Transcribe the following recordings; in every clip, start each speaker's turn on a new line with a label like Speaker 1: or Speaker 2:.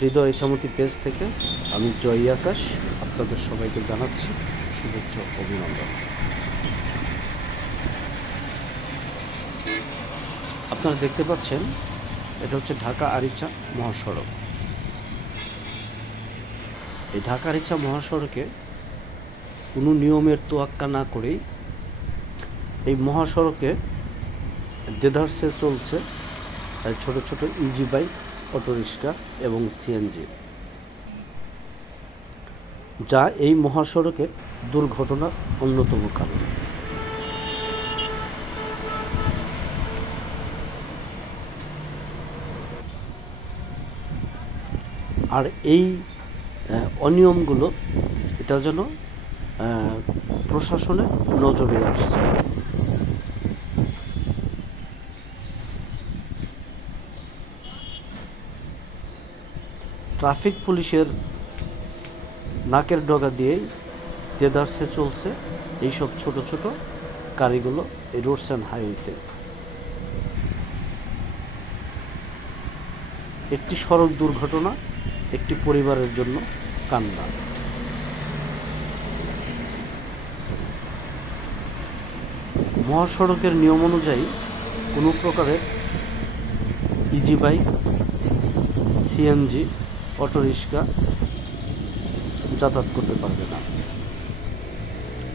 Speaker 1: হৃদয় সমতি page থেকে আমি জয় আকাশ আপনাদের সবাইকে জানাচ্ছি শুভেচ্ছা অভিনন্দন। আপনারা দেখতে পাচ্ছেন, এটা হচ্ছে ঢাকা আরিচা মহাসড়ক। এই ঢাকা আরিচা মহাসড়কে কোনো নিয়মের তোয়াক্কা না করেই এই মহাসড়কে দেদারসে চলছে ছোট ছোট ইজি বাইক অটোরিক্সা এবং সিএনজি। যা এই মহাসড়কে দুর্ঘটনার অন্যতম কারণ। আর এই অনিয়মগুলো এটা যেন প্রশাসনের নজরে আসছে। ট্রাফিক পুলিশের নাকের ডগা দিয়েই দেদারসে চলছে এইসব ছোট ছোট গাড়িগুলো এই রোডস অ্যান্ড হাইওয়েতে। একটি সড়ক দুর্ঘটনা, একটি পরিবারের জন্য কান্না। মহাসড়কের নিয়ম অনুযায়ী কোনো প্রকারের ইজি বাইক সিএনজি অটোরিক্সা যাতায়াত করতে পারবে না।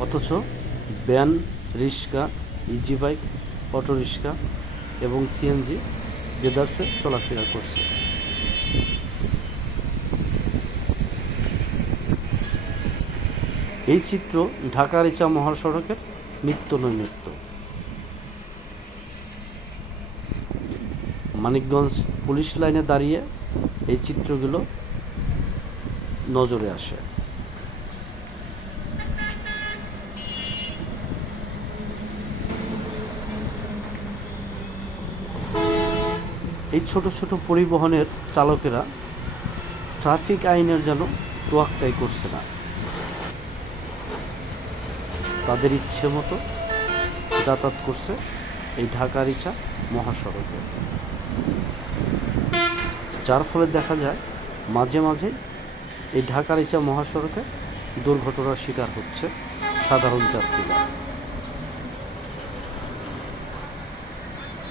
Speaker 1: অথচ van, rickshaw easy bike auto rickshaw এবং সিএনজি দেদারসে চলাফেরা করছে। এই চিত্র ঢাকা রিচা মহাসড়কের নিত্য নৈমিত্য মানিকগঞ্জ পুলিশ লাইনে দাঁড়িয়ে এই চিত্রগুলো নজরে আসে। এই ছোট ছোট পরিবহনের চালকেরা ট্রাফিক আইনের যেন তোয়াক্কাই করছে না। তাদের ইচ্ছে মতো যাতায়াত করছে এই ঢাকা রিচা মহাসড়কে। যার ফলে দেখা যায় মাঝে মাঝে এই ঢাকা রিচা মহাসড়কে দুর্ঘটনার শিকার হচ্ছে সাধারণ যাত্রীরা।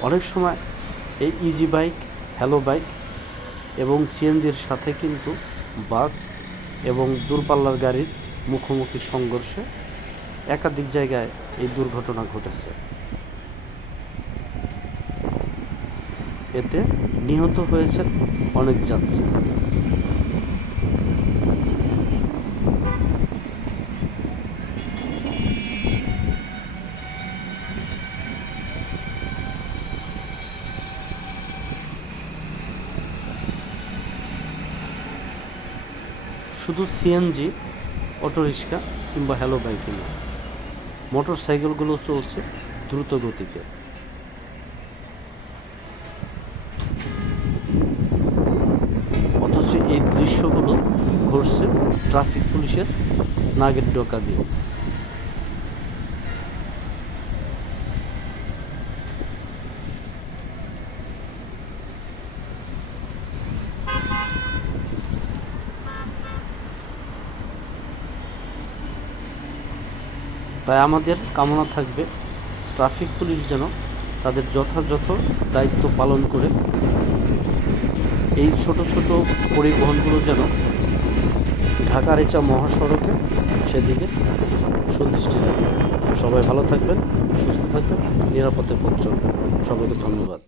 Speaker 1: অনেক সময় এই ইজি বাইক হ্যালো বাইক এবং সিএনজির সাথে কিন্তু বাস এবং দূরপাল্লার গাড়ির মুখোমুখি সংঘর্ষে একাধিক জায়গায় এই দুর্ঘটনা ঘটেছে। এতে নিহত হয়েছেন অনেক যাত্রী। শুধু সিএনজি অটোরিক্সা কিংবা হ্যালো বাইকে না মোটর সাইকেলগুলো চলছে দ্রুত গতিতে অথচ এই দৃশ্যগুলো ঘটছে ট্রাফিক পুলিশের নাগের ডোকা দিয়ে। তাই আমাদের কামনা থাকবে, ট্রাফিক পুলিশ যেন তাদের যথাযথ দায়িত্ব পালন করে এই ছোট ছোট পরিবহনগুলো যেন ঢাকা রেচা মহাসড়কে সেদিকে সুদৃষ্টি রাখবে সবাই ভালো থাকবেন, সুস্থ থাকবেন, নিরাপদে পথ চলবেন। সবাইকে ধন্যবাদ।